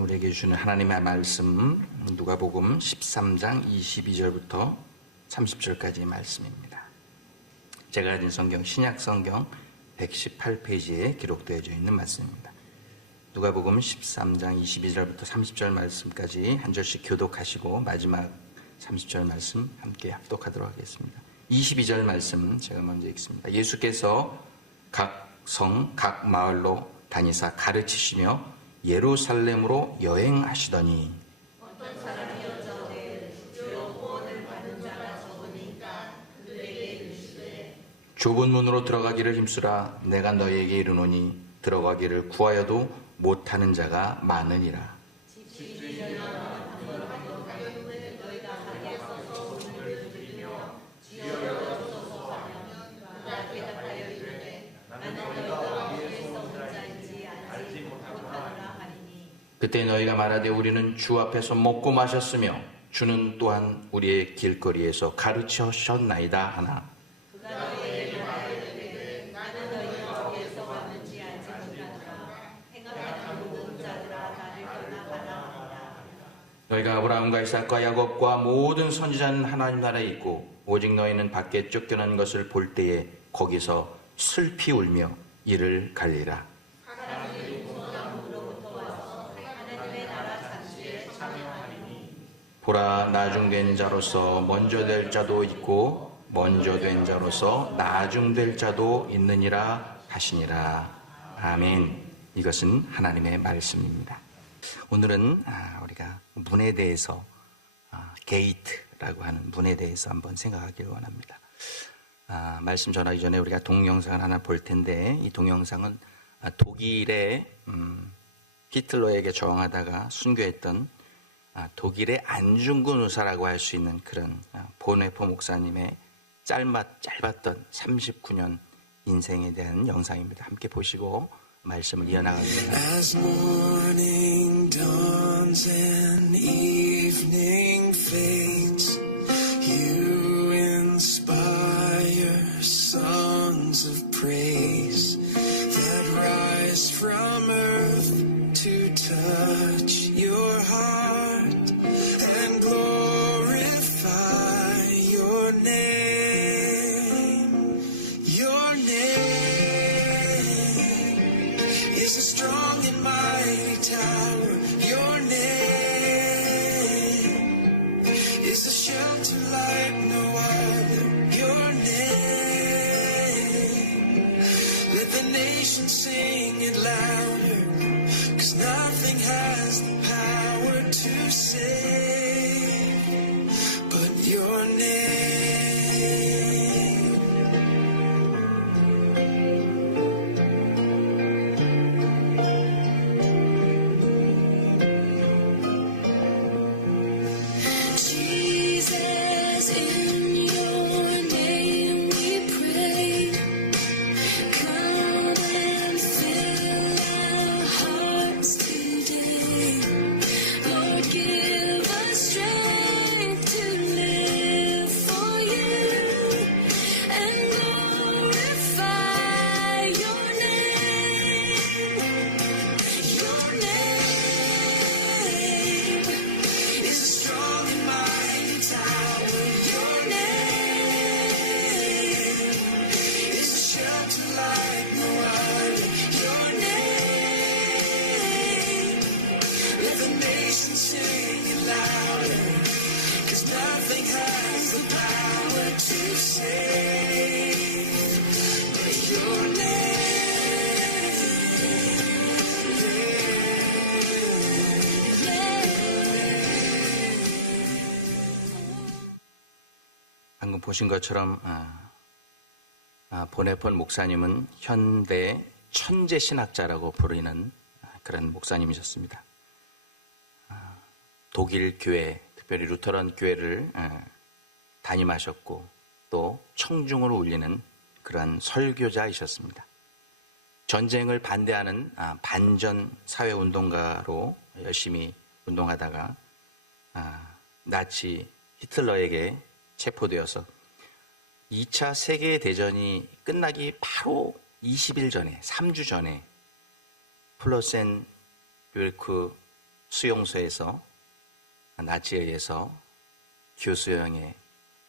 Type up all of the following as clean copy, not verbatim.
오늘 우리에게 주시는 하나님의 말씀 누가복음 13장 22절부터 30절까지의 말씀입니다. 제가 가진 성경 신약성경 118페이지에 기록되어져 있는 말씀입니다. 누가복음 13장 22절부터 30절 말씀까지 한 절씩 교독하시고 마지막 30절 말씀 함께 합독하도록 하겠습니다. 22절 말씀 제가 먼저 읽습니다. 예수께서 각 성, 각 마을로 다니사 가르치시며 예루살렘으로 여행하시더니 어떤 사람이 여짜오되 주여 구원을 받는 자가 적으니까 그들에게 이르시되 좁은 문으로 들어가기를 힘쓰라. 내가 너희에게 이르노니 들어가기를 구하여도 못하는 자가 많으니라. 그때 너희가 말하되 우리는 주 앞에서 먹고 마셨으며 주는 또한 우리의 길거리에서 가르치셨나이다 하나 너희가 아브라함과 이삭과 야곱과 모든 선지자는 하나님 나라에 있고 오직 너희는 밖에 쫓겨난 것을 볼 때에 거기서 슬피 울며 이를 갈리라. 보라, 나중된 자로서 먼저 될 자도 있고 먼저 된 자로서 나중될 자도 있느니라 하시니라. 아멘. 이것은 하나님의 말씀입니다. 오늘은 우리가 문에 대해서 게이트라고 하는 문에 대해서 한번 생각하기를 원합니다. 말씀 전하기 전에 우리가 동영상을 하나 볼 텐데 이 동영상은 독일의 히틀러에게 저항하다가 순교했던 독일의 안중근 의사라고 할 수 있는 그런 보네포 목사님의 짧았던 39년 인생에 대한 영상입니다. 함께 보시고 말씀을 이어나가겠습니다. As morning dawns and evening fades, you inspire songs of praise that rise from earth to touch your heart and glorify your name. Your name is a strong and mighty tower. Your name is a shelter like no other. Your name, let the nations sing it louder, 'cause nothing has the power to save but your name. Jesus, in your name we pray. Come and fill our hearts today. Lord, give us strength to live for you and glorify your name. Your name is a strong and mighty tower. Your name is a shelter like no other. Your name, let the nations sing it louder, 'cause nothing has the power to save but your 방금 보신 것처럼 보네폰 목사님은 현대 천재 신학자라고 부르는 그런 목사님이셨습니다. 독일 교회, 특별히 루터란 교회를 담임하셨고 또 청중을 울리는 그런 설교자이셨습니다. 전쟁을 반대하는 반전 사회운동가로 열심히 운동하다가 나치 히틀러에게 체포되어서 2차 세계대전이 끝나기 바로 20일 전에, 3주 전에 플로센 뷰르크 수용소에서 나치에 의해서 교수형에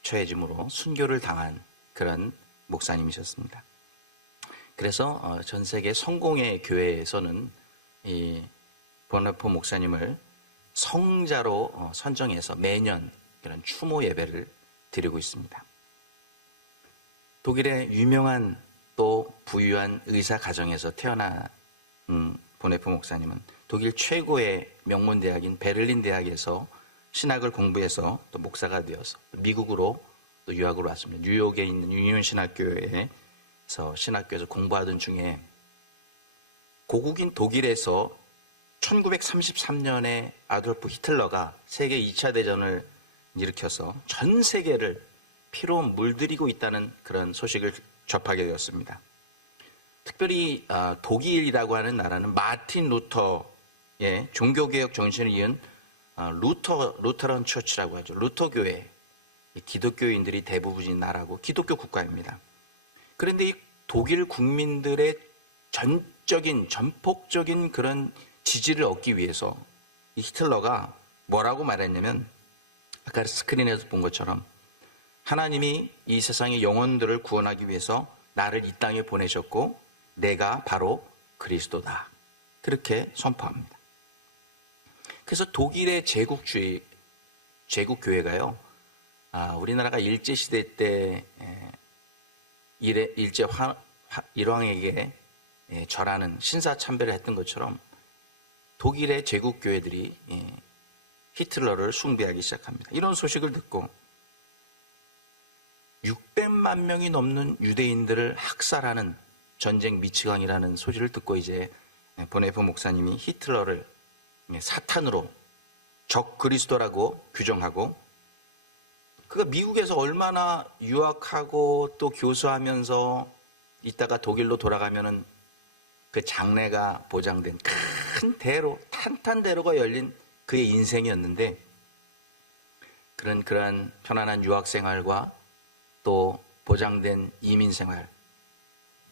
처해짐으로 순교를 당한 그런 목사님이셨습니다. 그래서 전 세계 성공의 교회에서는 이 보네포 목사님을 성자로 선정해서 매년 이런 추모 예배를 드리고 있습니다. 독일의 유명한 또 부유한 의사 가정에서 태어난 보네포 목사님은 독일 최고의 명문 대학인 베를린 대학에서 신학을 공부해서 또 목사가 되어서 미국으로 또 유학으로 왔습니다. 뉴욕에 있는 유니온 신학교에서 신학교에서 공부하던 중에 고국인 독일에서 1933년에 아돌프 히틀러가 세계 2차 대전을 일으켜서 전 세계를 피로 물들이고 있다는 그런 소식을 접하게 되었습니다. 특별히 독일이라고 하는 나라는 마틴 루터의 종교개혁 정신을 이은 루터런 처치라고 하죠. 루터교회, 기독교인들이 대부분인 나라고 기독교 국가입니다. 그런데 이 독일 국민들의 전폭적인 그런 지지를 얻기 위해서 이 히틀러가 뭐라고 말했냐면, 아까 스크린에서 본 것처럼 하나님이 이 세상의 영혼들을 구원하기 위해서 나를 이 땅에 보내셨고 내가 바로 그리스도다, 그렇게 선포합니다. 그래서 독일의 제국교회가요, 우리나라가 일제시대 때 일제 일왕에게 절하는 신사참배를 했던 것처럼 독일의 제국교회들이 히틀러를 숭배하기 시작합니다. 이런 소식을 듣고 600만 명이 넘는 유대인들을 학살하는 전쟁 미치광이라는 소리를 듣고 이제 보네포 목사님이 히틀러를 사탄으로 적 그리스도라고 규정하고, 그가 미국에서 얼마나 유학하고 또 교수하면서 이따가 독일로 돌아가면은 그 장래가 보장된 큰 대로, 탄탄대로가 열린 그의 인생이었는데, 그러한 편안한 유학 생활과 또 보장된 이민 생활,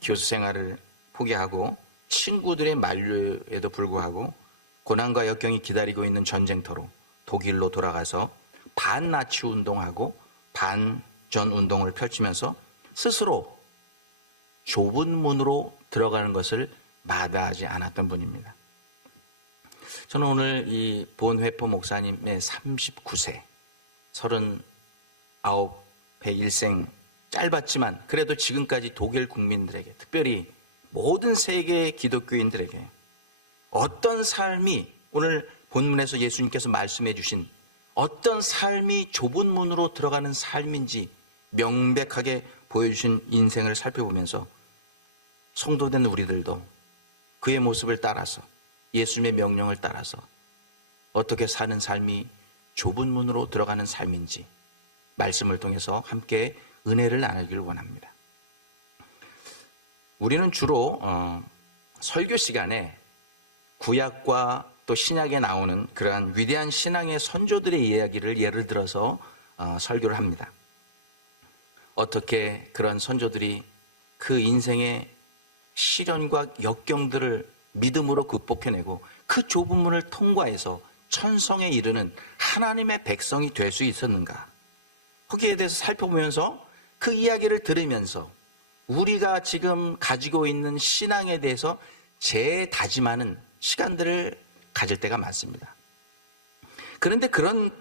교수 생활을 포기하고 친구들의 만류에도 불구하고 고난과 역경이 기다리고 있는 전쟁터로 독일로 돌아가서 반나치 운동하고 반전 운동을 펼치면서 스스로 좁은 문으로 들어가는 것을 마다하지 않았던 분입니다. 저는 오늘 이 본회포 목사님의 39세, 39의 일생, 짧았지만 그래도 지금까지 독일 국민들에게, 특별히 모든 세계 기독교인들에게 어떤 삶이, 오늘 본문에서 예수님께서 말씀해 주신 어떤 삶이 좁은 문으로 들어가는 삶인지 명백하게 보여주신 인생을 살펴보면서 성도된 우리들도 그의 모습을 따라서, 예수님의 명령을 따라서 어떻게 사는 삶이 좁은 문으로 들어가는 삶인지 말씀을 통해서 함께 은혜를 나누기를 원합니다. 우리는 주로 설교 시간에 구약과 또 신약에 나오는 그러한 위대한 신앙의 선조들의 이야기를 예를 들어서 설교를 합니다. 어떻게 그런 선조들이 그 인생의 시련과 역경들을 믿음으로 극복해내고 그 좁은 문을 통과해서 천성에 이르는 하나님의 백성이 될 수 있었는가, 거기에 대해서 살펴보면서 그 이야기를 들으면서 우리가 지금 가지고 있는 신앙에 대해서 재다짐하는 시간들을 가질 때가 많습니다. 그런데 그런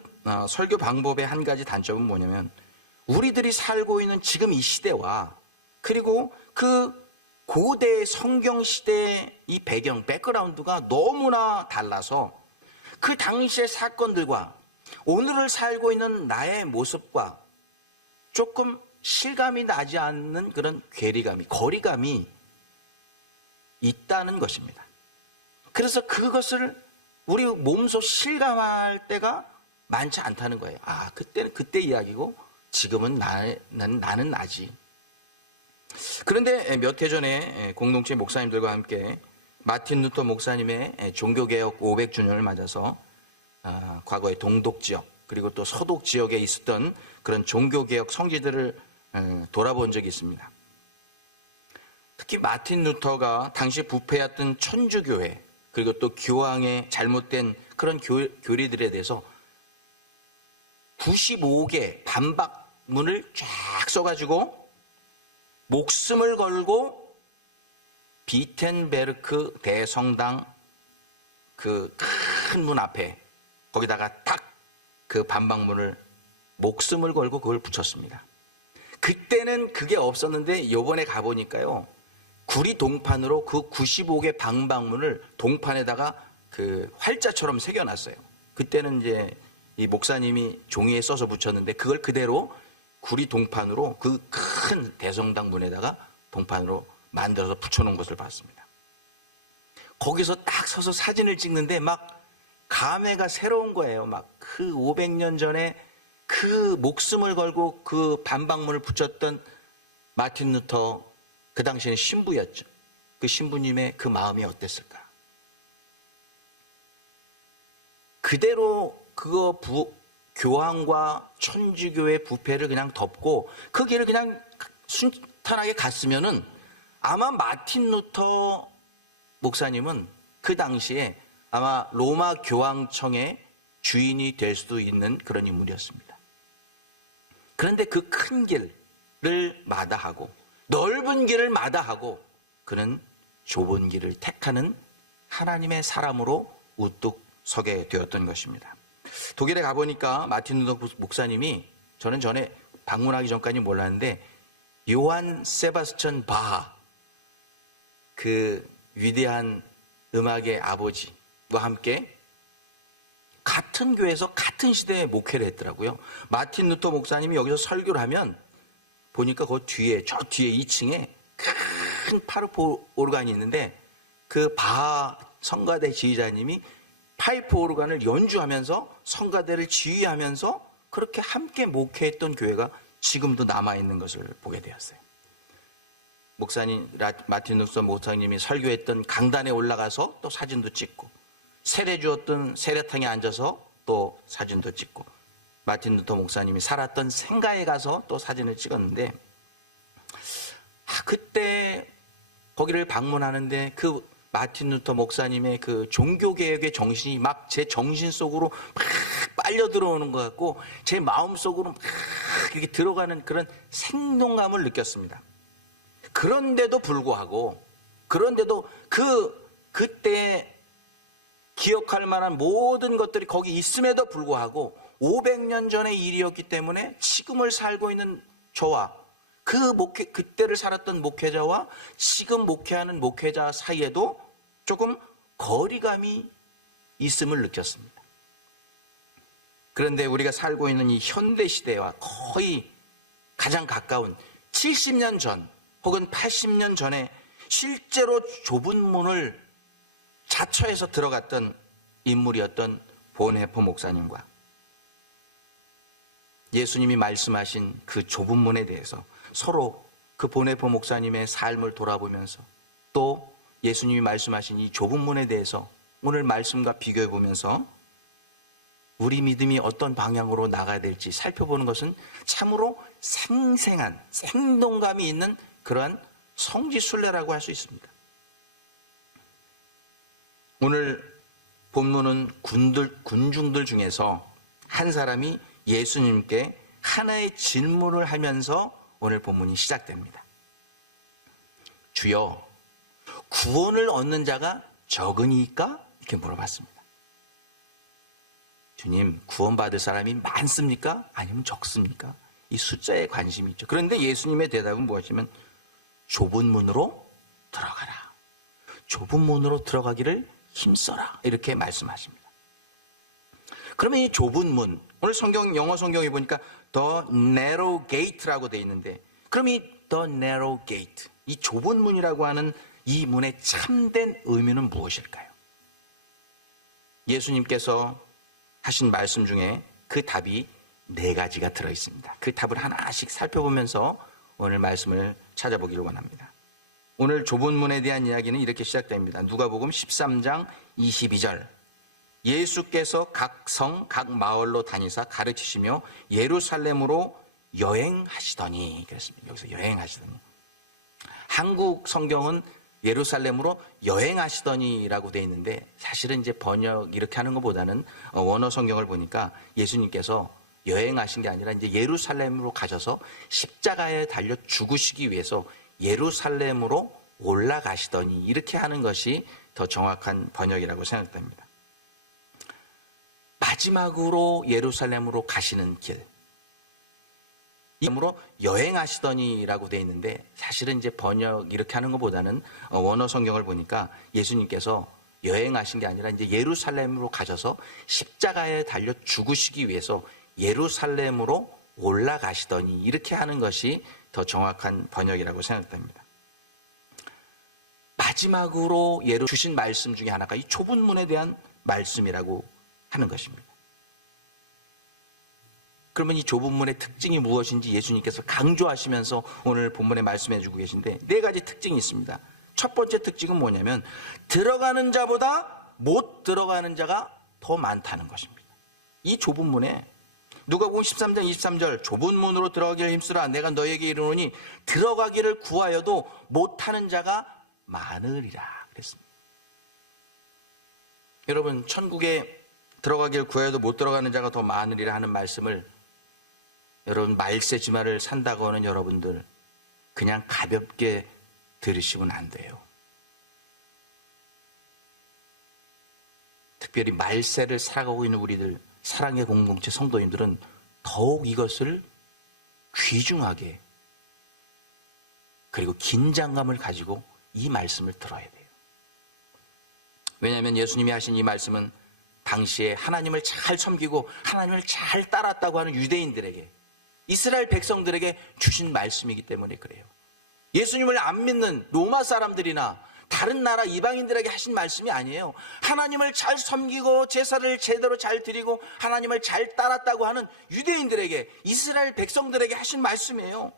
설교 방법의 한 가지 단점은 뭐냐면, 우리들이 살고 있는 지금 이 시대와 그리고 그 고대 성경 시대의 이 배경, 백그라운드가 너무나 달라서 그 당시의 사건들과 오늘을 살고 있는 나의 모습과 조금 실감이 나지 않는 그런 괴리감이, 거리감이 있다는 것입니다. 그래서 그것을 우리 몸소 실감할 때가 많지 않다는 거예요. 그때는 그때 이야기고 지금은 나는 나지. 그런데 몇 해 전에 공동체 목사님들과 함께 마틴 루터 목사님의 종교개혁 500주년을 맞아서 과거의 동독지역 그리고 또 서독지역에 있었던 그런 종교개혁 성지들을 돌아본 적이 있습니다. 특히 마틴 루터가 당시 부패했던 천주교회, 그리고 또 교황의 잘못된 그런 교리들에 대해서 95개 반박문을 쫙 써가지고 목숨을 걸고 비텐베르크 대성당 그 큰 문 앞에 거기다가 딱 그 반박문을 목숨을 걸고 그걸 붙였습니다. 그때는 그게 없었는데 요번에 가보니까요, 구리 동판으로 그 95개 반박문을 동판에다가 그 활자처럼 새겨놨어요. 그때는 이제 이 목사님이 종이에 써서 붙였는데 그걸 그대로 구리 동판으로 그 큰 대성당 문에다가 동판으로 만들어서 붙여놓은 것을 봤습니다. 거기서 딱 서서 사진을 찍는데 막 감회가 새로운 거예요. 막 그 500년 전에 그 목숨을 걸고 그 반박문을 붙였던 마틴 루터, 그 당시에는 신부였죠. 그 신부님의 그 마음이 어땠을까? 그대로 그거 교황과 천주교의 부패를 그냥 덮고 그 길을 그냥 순탄하게 갔으면은 아마 마틴 루터 목사님은 그 당시에 아마 로마 교황청의 주인이 될 수도 있는 그런 인물이었습니다. 그런데 그 큰 길을 마다하고 넓은 길을 마다하고 그는 좁은 길을 택하는 하나님의 사람으로 우뚝 서게 되었던 것입니다. 독일에 가보니까 마틴 루터 목사님이, 저는 전에 방문하기 전까지 몰랐는데 요한 세바스찬 바하, 그 위대한 음악의 아버지와 함께 같은 교회에서 같은 시대에 목회를 했더라고요. 마틴 루터 목사님이 여기서 설교를 하면 보니까 그 뒤에, 저 뒤에 2층에 큰 파이프 오르간이 있는데 그 바하 성가대 지휘자님이 파이프 오르간을 연주하면서 성가대를 지휘하면서 그렇게 함께 목회했던 교회가 지금도 남아있는 것을 보게 되었어요. 목사님, 마틴 루터 목사님이 설교했던 강단에 올라가서 또 사진도 찍고, 세례 주었던 세례탕에 앉아서 또 사진도 찍고, 마틴 루터 목사님이 살았던 생가에 가서 또 사진을 찍었는데, 그때 거기를 방문하는데 그 마틴 루터 목사님의 그 종교개혁의 정신이 막 제 정신 속으로 막 빨려 들어오는 것 같고 제 마음 속으로 막 이렇게 들어가는 그런 생동감을 느꼈습니다. 그런데도 불구하고, 그런데도 그때 기억할 만한 모든 것들이 거기 있음에도 불구하고 500년 전의 일이었기 때문에 지금을 살고 있는 저와 그때를 살았던 목회자와 지금 목회하는 목회자 사이에도 조금 거리감이 있음을 느꼈습니다. 그런데 우리가 살고 있는 이 현대 시대와 거의 가장 가까운 70년 전 혹은 80년 전에 실제로 좁은 문을 자처해서 들어갔던 인물이었던 본헤퍼 목사님과 예수님이 말씀하신 그 좁은 문에 대해서 서로 그 본헤퍼 목사님의 삶을 돌아보면서 또 예수님이 말씀하신 이 좁은 문에 대해서 오늘 말씀과 비교해 보면서 우리 믿음이 어떤 방향으로 나가야 될지 살펴보는 것은 참으로 생생한 생동감이 있는 그러한 성지순례라고 할 수 있습니다. 오늘 본문은 군중들 중에서 한 사람이 예수님께 하나의 질문을 하면서 오늘 본문이 시작됩니다. 주여, 구원을 얻는 자가 적으니까? 이렇게 물어봤습니다. 주님, 구원받을 사람이 많습니까? 아니면 적습니까? 이 숫자에 관심이 있죠. 그런데 예수님의 대답은 무엇이냐면 좁은 문으로 들어가라. 좁은 문으로 들어가기를 힘써라. 이렇게 말씀하십니다. 그러면 이 좁은 문, 오늘 영어 성경에 보니까 The Narrow Gate라고 되어 있는데, 그럼 이 The Narrow Gate, 이 좁은 문이라고 하는 이 문의 참된 의미는 무엇일까요? 예수님께서 하신 말씀 중에 그 답이 4가지가 들어있습니다. 그 답을 하나씩 살펴보면서 오늘 말씀을 찾아보기를 원합니다. 오늘 좁은 문에 대한 이야기는 이렇게 시작됩니다. 누가복음 13장 22절. 예수께서 각 성, 각 마을로 다니사 가르치시며 예루살렘으로 여행하시더니, 그랬습니다. 여기서 여행하시더니. 한국 성경은 예루살렘으로 여행하시더니라고 돼 있는데, 사실은 이제 번역 이렇게 하는 것보다는 원어 성경을 보니까 예수님께서 여행하신 게 아니라 이제 예루살렘으로 가셔서 십자가에 달려 죽으시기 위해서 예루살렘으로 올라가시더니, 이렇게 하는 것이 더 정확한 번역이라고 생각됩니다. 마지막으로 예루살렘으로 가시는 길, 이름으로 여행하시더니라고 돼 있는데, 사실은 이제 번역 이렇게 하는 것보다는 원어 성경을 보니까 예수님께서 여행하신 게 아니라 이제 예루살렘으로 가셔서 십자가에 달려 죽으시기 위해서 예루살렘으로 올라가시더니, 이렇게 하는 것이 더 정확한 번역이라고 생각됩니다. 마지막으로 주신 말씀 중에 하나가 이 좁은 문에 대한 말씀이라고 하는 것입니다. 그러면 이 좁은 문의 특징이 무엇인지 예수님께서 강조하시면서 오늘 본문에 말씀해 주고 계신데, 4가지 특징이 있습니다. 첫 번째 특징은 뭐냐면, 들어가는 자보다 못 들어가는 자가 더 많다는 것입니다. 이 좁은 문에, 누가복음 13장 23절, 좁은 문으로 들어가기를 힘쓰라 내가 너에게 이르노니 들어가기를 구하여도 못하는 자가 많으리라 그랬습니다. 여러분, 천국에 들어가기를 구하여도 못 들어가는 자가 더 많으리라 하는 말씀을, 여러분 말세지마를 산다고 하는 여러분들 그냥 가볍게 들으시면 안 돼요. 특별히 말세를 살아가고 있는 우리들, 사랑의 공동체 성도님들은 더욱 이것을 귀중하게, 그리고 긴장감을 가지고 이 말씀을 들어야 돼요. 왜냐하면 예수님이 하신 이 말씀은 당시에 하나님을 잘 섬기고 하나님을 잘 따랐다고 하는 유대인들에게, 이스라엘 백성들에게 주신 말씀이기 때문에 그래요. 예수님을 안 믿는 로마 사람들이나 다른 나라 이방인들에게 하신 말씀이 아니에요. 하나님을 잘 섬기고 제사를 제대로 잘 드리고 하나님을 잘 따랐다고 하는 유대인들에게, 이스라엘 백성들에게 하신 말씀이에요.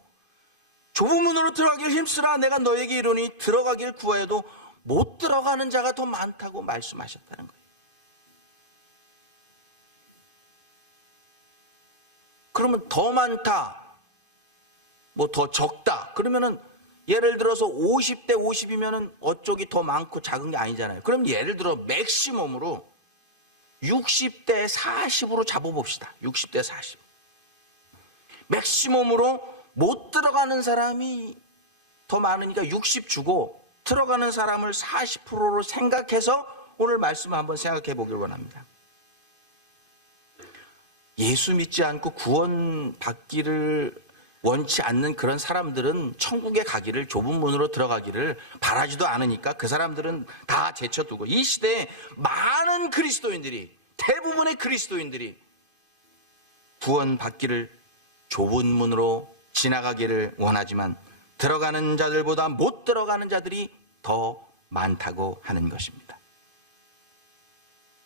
좁은 문으로 들어가기를 힘쓰라 내가 너에게 이르노니 들어가기를 구하여도 못 들어가는 자가 더 많다고 말씀하셨다는 거예요. 그러면 더 많다, 뭐 더 적다, 그러면은 예를 들어서 50대 50이면은 어쪽이 더 많고 작은 게 아니잖아요. 그럼 예를 들어 맥시멈으로 60대 40으로 잡아봅시다. 60대 40. 맥시멈으로 못 들어가는 사람이 더 많으니까 60 주고 들어가는 사람을 40%로 생각해서 오늘 말씀을 한번 생각해 보길 원합니다. 예수 믿지 않고 구원 받기를 원치 않는 그런 사람들은 천국에 가기를, 좁은 문으로 들어가기를 바라지도 않으니까 그 사람들은 다 제쳐두고, 이 시대에 많은 그리스도인들이, 대부분의 그리스도인들이 구원 받기를 좁은 문으로 지나가기를 원하지만 들어가는 자들보다 못 들어가는 자들이 더 많다고 하는 것입니다.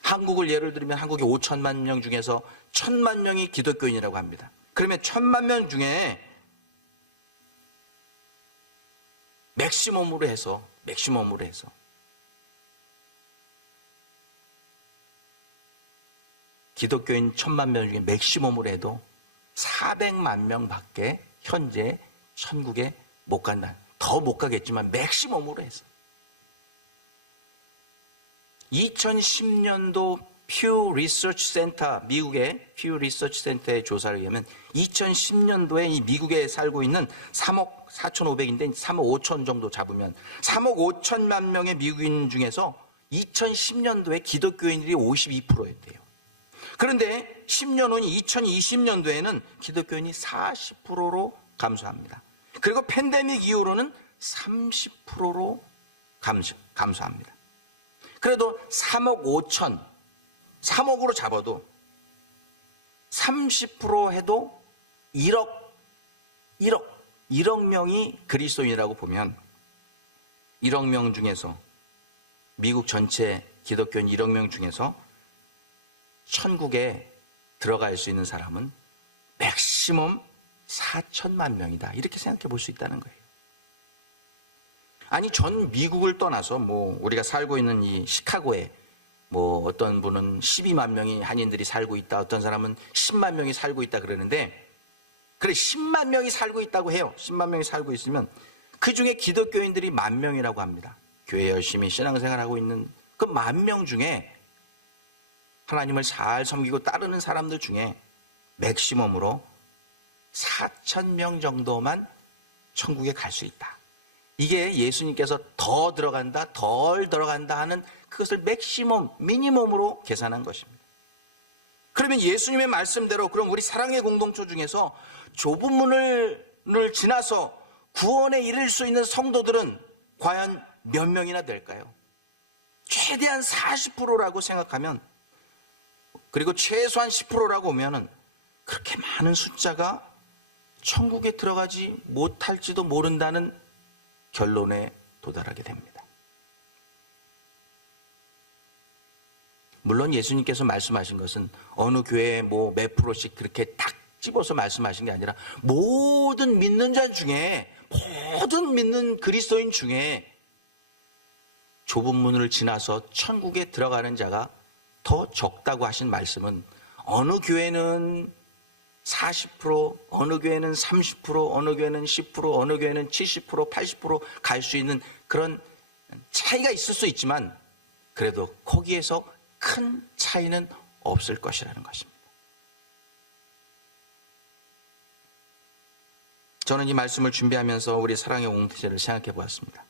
한국을 예를 들면 한국에 5천만 명 중에서 1,000만 명이 기독교인이라고 합니다. 그러면 1,000만 명 중에 맥시멈으로 해서 기독교인 1,000만 명 중에 맥시멈으로 해도 400만 명밖에 현재 천국에 못 간다. 더 못 가겠지만 맥시멈으로 해서 2010년도 퓨 리서치 센터, 미국의 퓨 리서치 센터의 조사를 의하면 2010년도에 이 미국에 살고 있는 3억 4,500인데 3억 5천 정도 잡으면 3억 5천만 명의 미국인 중에서 2010년도에 기독교인들이 52%였대요. 그런데 10년 후 2020년도에는 기독교인이 40%로 감소합니다. 그리고 팬데믹 이후로는 30%로 감소합니다. 그래도 3억 5천, 3억으로 잡아도 30% 해도 1억 명이 그리스도인이라고 보면 1억 명 중에서, 미국 전체 기독교인 1억 명 중에서 천국에 들어갈 수 있는 사람은 맥시멈 4천만 명이다. 이렇게 생각해 볼 수 있다는 거예요. 아니, 전 미국을 떠나서 뭐 우리가 살고 있는 이 시카고에 뭐 어떤 분은 12만 명이 한인들이 살고 있다, 어떤 사람은 10만 명이 살고 있다 그러는데, 그래 10만 명이 살고 있다고 해요. 10만 명이 살고 있으면 그 중에 기독교인들이 10,000명이라고 합니다. 교회 열심히 신앙생활하고 있는 그 10,000명 중에 하나님을 잘 섬기고 따르는 사람들 중에 맥시멈으로 4,000명 정도만 천국에 갈 수 있다. 이게 예수님께서 더 들어간다, 덜 들어간다 하는 그것을 맥시멈, 미니멈으로 계산한 것입니다. 그러면 예수님의 말씀대로 그럼 우리 사랑의 공동체 중에서 좁은 문을 지나서 구원에 이를 수 있는 성도들은 과연 몇 명이나 될까요? 최대한 40%라고 생각하면, 그리고 최소한 10%라고 오면은 그렇게 많은 숫자가 천국에 들어가지 못할지도 모른다는 결론에 도달하게 됩니다. 물론 예수님께서 말씀하신 것은 어느 교회에 몇 프로씩 그렇게 딱 집어서 말씀하신 게 아니라 모든 믿는 자 중에, 모든 믿는 그리스도인 중에 좁은 문을 지나서 천국에 들어가는 자가 더 적다고 하신 말씀은 어느 교회는 40%, 어느 교회는 30%, 어느 교회는 10%, 어느 교회는 70%, 80% 갈 수 있는 그런 차이가 있을 수 있지만 그래도 거기에서 큰 차이는 없을 것이라는 것입니다. 저는 이 말씀을 준비하면서 우리 사랑의 공동체를 생각해 보았습니다.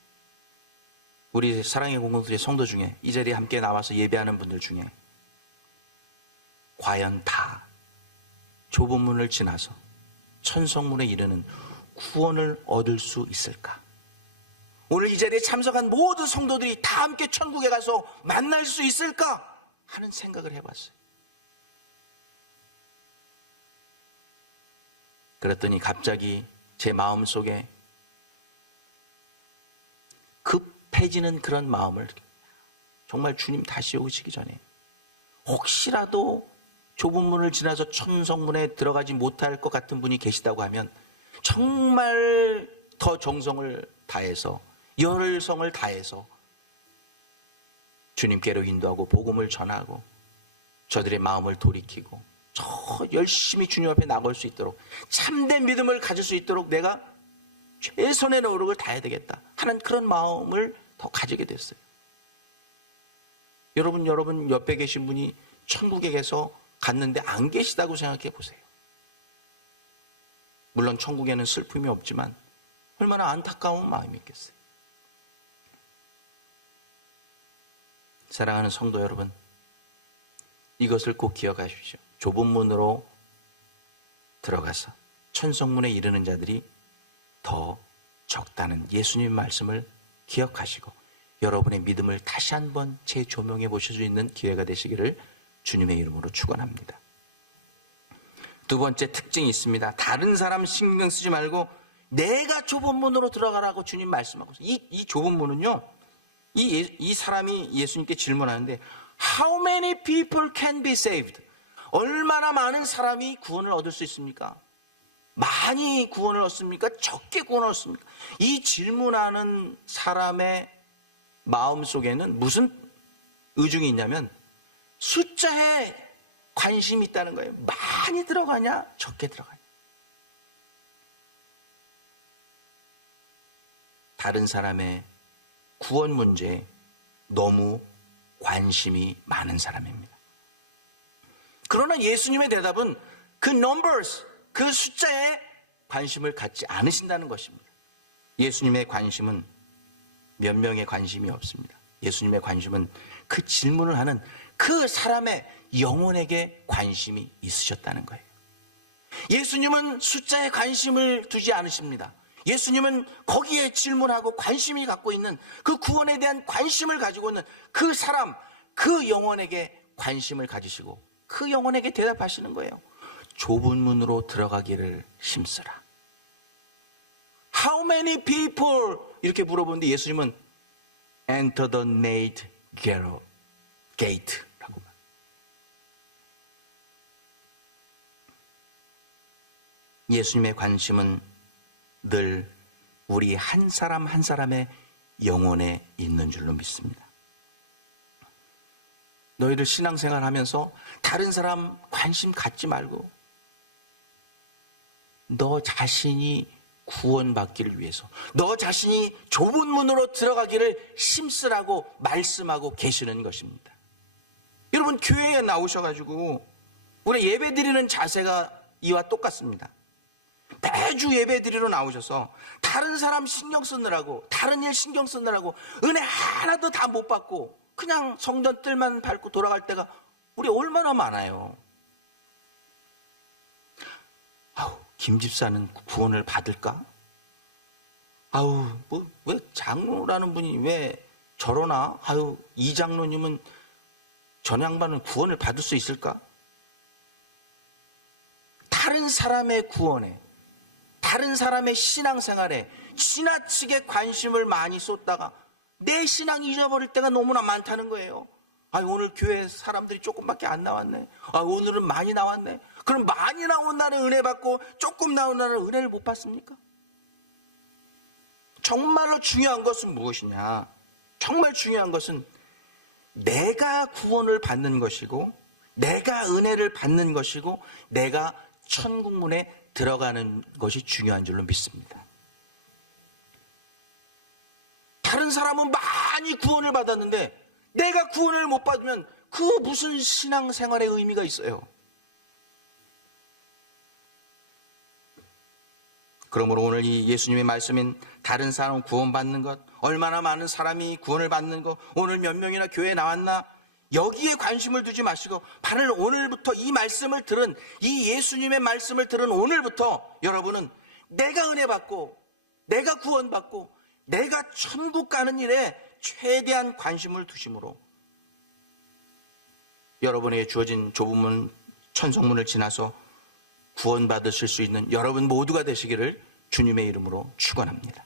우리 사랑의 공동체 성도 중에 이 자리에 함께 나와서 예배하는 분들 중에 과연 다 좁은 문을 지나서 천성문에 이르는 구원을 얻을 수 있을까? 오늘 이 자리에 참석한 모든 성도들이 다 함께 천국에 가서 만날 수 있을까? 하는 생각을 해봤어요. 그랬더니 갑자기 제 마음속에 급해지는 그런 마음을, 정말 주님 다시 오시기 전에 혹시라도 좁은 문을 지나서 천성문에 들어가지 못할 것 같은 분이 계시다고 하면 정말 더 정성을 다해서, 열성을 다해서 주님께로 인도하고 복음을 전하고 저들의 마음을 돌이키고 저 열심히 주님 앞에 나갈 수 있도록, 참된 믿음을 가질 수 있도록 내가 최선의 노력을 다해야 되겠다 하는 그런 마음을 더 가지게 됐어요. 여러분 옆에 계신 분이 천국에 계서 갔는데 안 계시다고 생각해 보세요. 물론 천국에는 슬픔이 없지만 얼마나 안타까운 마음이 있겠어요. 사랑하는 성도 여러분, 이것을 꼭 기억하십시오. 좁은 문으로 들어가서 천성문에 이르는 자들이 더 적다는 예수님 말씀을 기억하시고 여러분의 믿음을 다시 한번 재조명해 보실 수 있는 기회가 되시기를 주님의 이름으로 축원합니다. 두 번째 특징이 있습니다. 다른 사람 신경 쓰지 말고 내가 좁은 문으로 들어가라고 주님 말씀하고 있어요. 이 좁은 문은요, 이 사람이 예수님께 질문하는데 How many people can be saved? 얼마나 많은 사람이 구원을 얻을 수 있습니까? 많이 구원을 얻습니까? 적게 구원을 얻습니까? 이 질문하는 사람의 마음속에는 무슨 의중이 있냐면 숫자에 관심이 있다는 거예요. 많이 들어가냐? 적게 들어가냐? 다른 사람의 구원 문제에 너무 관심이 많은 사람입니다. 그러나 예수님의 대답은 그 numbers, 그 숫자에 관심을 갖지 않으신다는 것입니다. 예수님의 관심은 몇 명의 관심이 없습니다. 예수님의 관심은 그 질문을 하는 그 사람의 영혼에게 관심이 있으셨다는 거예요. 예수님은 숫자에 관심을 두지 않으십니다. 예수님은 거기에 질문하고 관심이 갖고 있는 그 구원에 대한 관심을 가지고 있는 그 사람, 그 영혼에게 관심을 가지시고 그 영혼에게 대답하시는 거예요. 좁은 문으로 들어가기를 힘쓰라. How many people? 이렇게 물어보는데 예수님은 Enter the narrow gate라고 말. 예수님의 관심은 늘 우리 한 사람 한 사람의 영혼에 있는 줄로 믿습니다. 너희들 신앙생활 하면서 다른 사람 관심 갖지 말고 너 자신이 구원받기를 위해서 너 자신이 좁은 문으로 들어가기를 힘쓰라고 말씀하고 계시는 것입니다. 여러분, 교회에 나오셔가지고 우리 예배 드리는 자세가 이와 똑같습니다. 매주 예배 드리러 나오셔서 다른 사람 신경 쓰느라고, 다른 일 신경 쓰느라고 은혜 하나도 다 못 받고 그냥 성전 뜰만 밟고 돌아갈 때가 우리 얼마나 많아요. 아우, 김 집사는 구원을 받을까? 아우, 왜 장로라는 분이 왜 저러나? 아유, 이 장로님은 전 양반은 구원을 받을 수 있을까? 다른 사람의 구원에, 다른 사람의 신앙생활에 지나치게 관심을 많이 쏟다가 내 신앙 잊어버릴 때가 너무나 많다는 거예요. 아, 오늘 교회 사람들이 조금밖에 안 나왔네. 아, 오늘은 많이 나왔네. 그럼 많이 나온 날은 은혜 받고 조금 나온 날은 은혜를 못 받습니까? 정말로 중요한 것은 무엇이냐? 정말 중요한 것은 내가 구원을 받는 것이고, 내가 은혜를 받는 것이고, 내가 천국문에 들어가는 것이 중요한 줄로 믿습니다. 다른 사람은 많이 구원을 받았는데 내가 구원을 못 받으면 그 무슨 신앙생활의 의미가 있어요? 그러므로 오늘 이 예수님의 말씀인 다른 사람 구원받는 것, 얼마나 많은 사람이 구원을 받는 것, 오늘 몇 명이나 교회에 나왔나, 여기에 관심을 두지 마시고 바로 오늘부터 이 말씀을 들은, 이 예수님의 말씀을 들은 오늘부터 여러분은 내가 은혜 받고 내가 구원받고 내가 천국 가는 일에 최대한 관심을 두심으로 여러분에게 주어진 좁은 문, 천성문을 지나서 구원받으실 수 있는 여러분 모두가 되시기를 주님의 이름으로 축원합니다.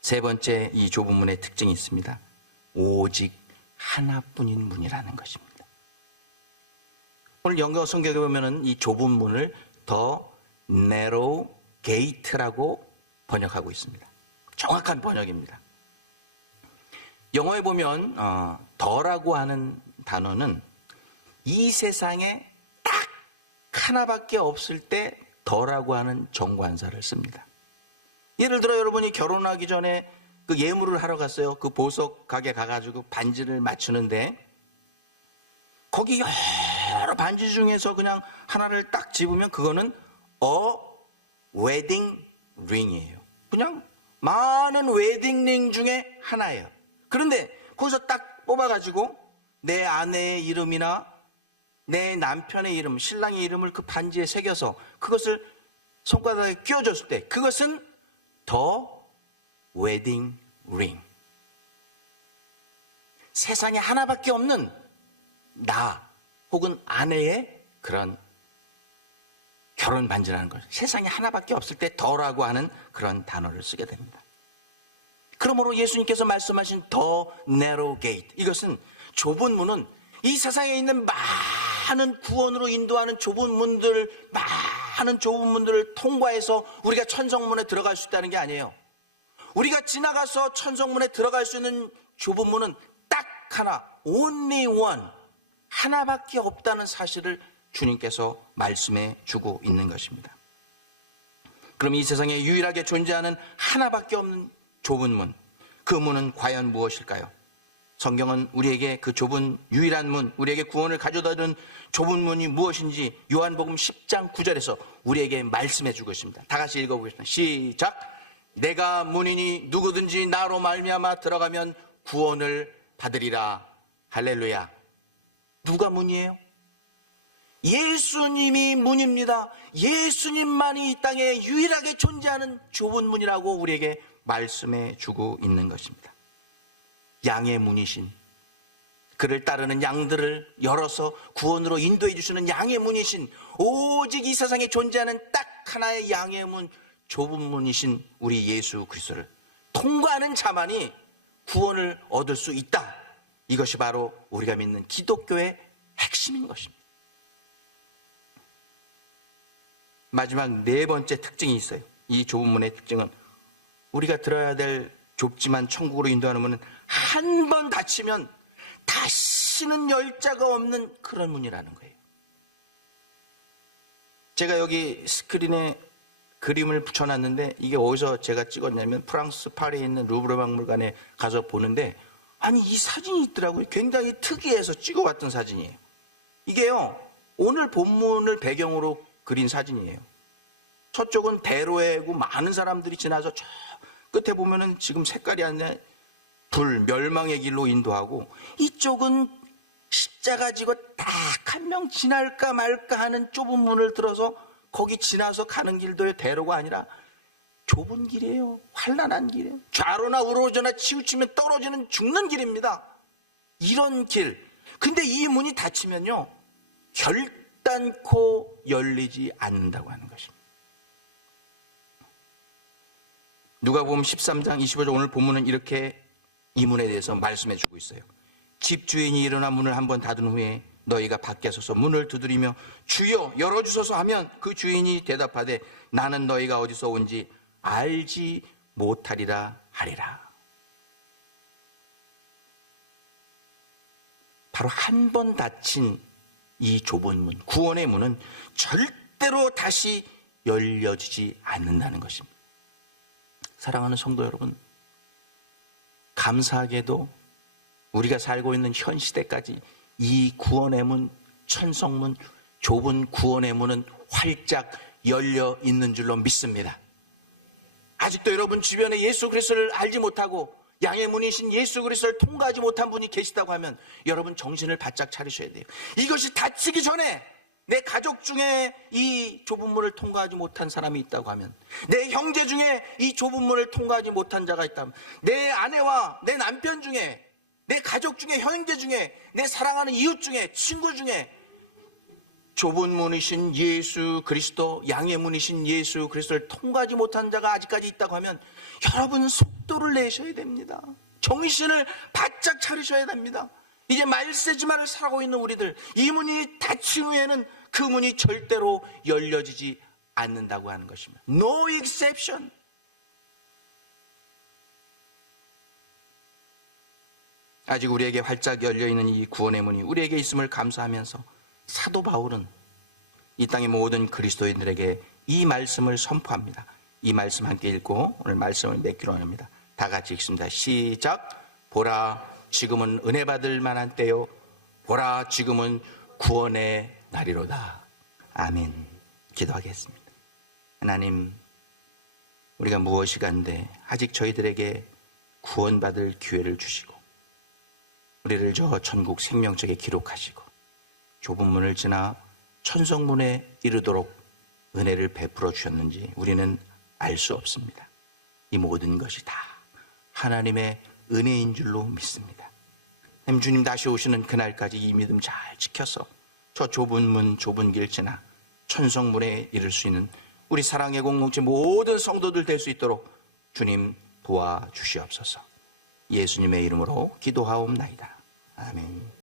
세 번째, 이 좁은 문의 특징이 있습니다. 오직 하나뿐인 문이라는 것입니다. 오늘 영어 성경에 보면은 이 좁은 문을 더 narrow gate라고 번역하고 있습니다. 정확한 번역입니다. 영어에 보면 더라고 하는 단어는 이 세상에 딱 하나밖에 없을 때 더라고 하는 정관사를 씁니다. 예를 들어 여러분이 결혼하기 전에 그 예물을 하러 갔어요. 그 보석 가게 가가지고 반지를 맞추는데 거기 여러 반지 중에서 그냥 하나를 딱 집으면 그거는 웨딩 링이에요. 그냥 많은 웨딩 링 중에 하나예요. 그런데 거기서 딱 뽑아가지고 내 아내의 이름이나 내 남편의 이름, 신랑의 이름을 그 반지에 새겨서 그것을 손바닥에 끼워줬을 때 그것은 더 웨딩 링. 세상에 하나밖에 없는 나 혹은 아내의 그런 결혼 반지라는 걸, 세상에 하나밖에 없을 때 더라고 하는 그런 단어를 쓰게 됩니다. 그러므로 예수님께서 말씀하신 더 narrow gate, 이것은 좁은 문은 이 세상에 있는 많은 구원으로 인도하는 좁은 문들, 많은 좁은 문들을 통과해서 우리가 천성문에 들어갈 수 있다는 게 아니에요. 우리가 지나가서 천성문에 들어갈 수 있는 좁은 문은 딱 하나, only one, 하나밖에 없다는 사실을 주님께서 말씀해 주고 있는 것입니다. 그럼 이 세상에 유일하게 존재하는 하나밖에 없는 좁은 문, 그 문은 과연 무엇일까요? 성경은 우리에게 그 좁은 유일한 문, 우리에게 구원을 가져다주는 좁은 문이 무엇인지 요한복음 10장 9절에서 우리에게 말씀해 주고 있습니다. 다 같이 읽어보겠습니다. 시작! 내가 문이니 누구든지 나로 말미암아 들어가면 구원을 받으리라. 할렐루야. 누가 문이에요? 예수님이 문입니다. 예수님만이 이 땅에 유일하게 존재하는 좁은 문이라고 우리에게 말씀해 주고 있는 것입니다. 양의 문이신, 그를 따르는 양들을 열어서 구원으로 인도해 주시는 양의 문이신, 오직 이 세상에 존재하는 딱 하나의 양의 문, 좁은 문이신 우리 예수 그리스도를 통과하는 자만이 구원을 얻을 수 있다. 이것이 바로 우리가 믿는 기독교의 핵심인 것입니다. 마지막 네 번째 특징이 있어요. 이 좁은 문의 특징은 우리가 들어야 될 좁지만 천국으로 인도하는 문은 한 번 닫히면 다시는 열 자가 없는 그런 문이라는 거예요. 제가 여기 스크린에 그림을 붙여놨는데 이게 어디서 제가 찍었냐면 프랑스 파리에 있는 루브르 박물관에 가서 보는데 아니 이 사진이 있더라고요. 굉장히 특이해서 찍어왔던 사진이에요. 이게요 오늘 본문을 배경으로 그린 사진이에요. 저쪽은 대로해고 많은 사람들이 지나서 저 끝에 보면은 지금 색깔이 아니라 불 멸망의 길로 인도하고 이쪽은 십자가 지고 딱 한 명 지날까 말까 하는 좁은 문을 들어서 거기 지나서 가는 길도의 대로가 아니라 좁은 길이에요. 환난한 길이에요. 좌로나 우로저나 치우치면 떨어지는 죽는 길입니다. 이런 길. 근데 이 문이 닫히면요 결단코 열리지 않는다고 하는 것입니다. 누가복음 13장 25절 오늘 본문은 이렇게 이 문에 대해서 말씀해 주고 있어요. 집주인이 일어나 문을 한번 닫은 후에 너희가 밖에 서서 문을 두드리며 주여 열어주소서 하면 그 주인이 대답하되 나는 너희가 어디서 온지 알지 못하리라 하리라. 바로 한 번 닫힌 이 좁은 문, 구원의 문은 절대로 다시 열려지지 않는다는 것입니다. 사랑하는 성도 여러분, 감사하게도 우리가 살고 있는 현 시대까지 이 구원의 문, 천성문, 좁은 구원의 문은 활짝 열려 있는 줄로 믿습니다. 아직도 여러분 주변에 예수 그리스도를 알지 못하고 양의 문이신 예수 그리스도를 통과하지 못한 분이 계시다고 하면 여러분 정신을 바짝 차리셔야 돼요. 이것이 닫히기 전에 내 가족 중에 이 좁은 문을 통과하지 못한 사람이 있다고 하면, 내 형제 중에 이 좁은 문을 통과하지 못한 자가 있다면, 내 아내와 내 남편 중에, 내 가족 중에, 형제 중에, 내 사랑하는 이웃 중에, 친구 중에 좁은 문이신 예수 그리스도, 양의 문이신 예수 그리스도를 통과하지 못한 자가 아직까지 있다고 하면 여러분 속도를 내셔야 됩니다. 정신을 바짝 차리셔야 됩니다. 이제 말세지마를 살고 있는 우리들, 이 문이 닫힌 후에는 그 문이 절대로 열려지지 않는다고 하는 것입니다. No exception. 아직 우리에게 활짝 열려있는 이 구원의 문이 우리에게 있음을 감사하면서 사도 바울은 이 땅의 모든 그리스도인들에게 이 말씀을 선포합니다. 이 말씀 함께 읽고 오늘 말씀을 맺기로 합니다. 다 같이 읽습니다. 시작. 보라 지금은 은혜 받을 만한 때요, 보라 지금은 구원의 날이로다. 아멘. 기도하겠습니다. 하나님, 우리가 무엇이 간데 아직 저희들에게 구원받을 기회를 주시고 우리를 저 천국 생명책에 기록하시고 좁은 문을 지나 천성문에 이르도록 은혜를 베풀어 주셨는지 우리는 알 수 없습니다. 이 모든 것이 다 하나님의 은혜인 줄로 믿습니다. 주님 다시 오시는 그날까지 이 믿음 잘 지켜서 저 좁은 문, 좁은 길 지나 천성문에 이를 수 있는 우리 사랑의 공동체 모든 성도들 될 수 있도록 주님 도와주시옵소서. 예수님의 이름으로 기도하옵나이다. 아멘.